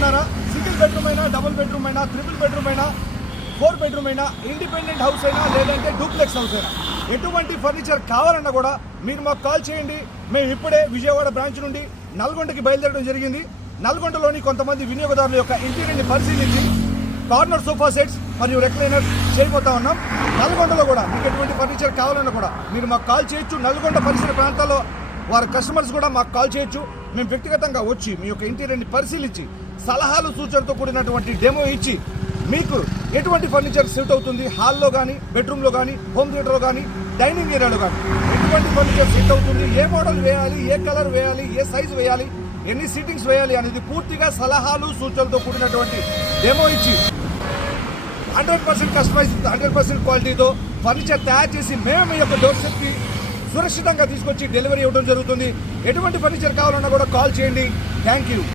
వెతుకుతున్నారా single bedroom అయినా double bedroom అయినా triple bedroom అయినా ఫోర్ బెడ్రూమ్ అయినా ఇండిపెండెంట్ హౌస్ అయినా లేదంటే డూప్లెక్స్ హౌస్ అయినా ఎటువంటి ఫర్నిచర్ కావాలన్నా కూడా మీరు మాకు కాల్ చేయండి. మేము ఇప్పుడే విజయవాడ బ్రాంచ్ నుండి నల్గొండకి బయలుదేరడం జరిగింది. నల్గొండలోని కొంతమంది వినియోగదారుల యొక్క ఇంటీరియర్ని పరిశీలించి కార్నర్ సోఫా సెట్స్ మరియు రెక్లైనర్ చేయబోతా ఉన్నాం. నల్గొండలో కూడా మీకు ఎటువంటి ఫర్నిచర్ కావాలన్నా కూడా మీరు మాకు కాల్ చేయొచ్చు. నల్గొండ పరిసర ప్రాంతాల్లో వారి కస్టమర్స్ కూడా మాకు కాల్ చేయొచ్చు. మేము వ్యక్తిగతంగా వచ్చి మీ యొక్క ఇంటీరియర్ని పరిశీలించి సలహాలు సూచనలతో కూడినటువంటి డెమో ఇచ్చి మీకు ఎటువంటి ఫర్నిచర్ సెట్ అవుతుంది? హాల్లో కానీ బెడ్రూమ్లో కానీ హోమ్ థియేటర్లో కానీ డైనింగ్ ఏరియాలో కానీ ఎటువంటి ఫర్నిచర్ సెట్ అవుతుంది? ఏ మోడల్ వేయాలి? ఏ కలర్ వేయాలి? ఏ సైజు వేయాలి? ఎన్ని సీటింగ్స్ వేయాలి అనేది పూర్తిగా సలహాలు సూచనలతో కూడినటువంటి డెమో ఇచ్చి hundred percent customise hundred percent క్వాలిటీతో ఫర్నిచర్ తయారు చేసి మేము మీ యొక్క డోర్ సెట్కి సురక్షితంగా తీసుకొచ్చి డెలివరీ ఇవ్వడం జరుగుతుంది. ఎటువంటి ఫర్నిచర్ కావాలన్నా కూడా కాల్ చేయండి. Thank you.